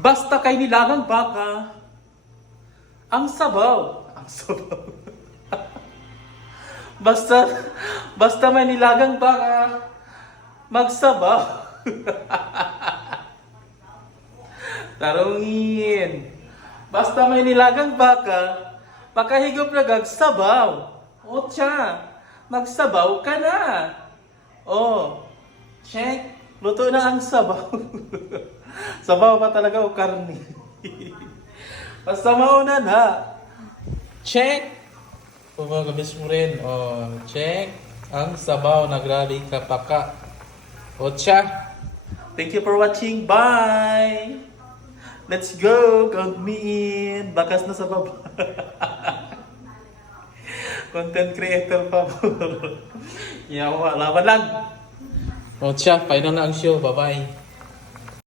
Basta kay nilagang baka, ang sabaw. Ang sabaw. Basta may nilagang baka, magsabaw. Tarungin. Basta may nilagang baka, pakahigop na gagsabaw. O tiya, magsabaw ka na. O, check. Luto na ang sabaw. Sabaw pa talaga o karni. Basta mauna na. Check. Pumagamis mo rin. O, check. Ang sabaw na grabe kapaka. O tiya. Thank you for watching. Bye. Let's go. Count me in. Bakas na sa baba. Content creator pa po. Yawa. Laban lang. O tiya. Final na ang show. Bye-bye.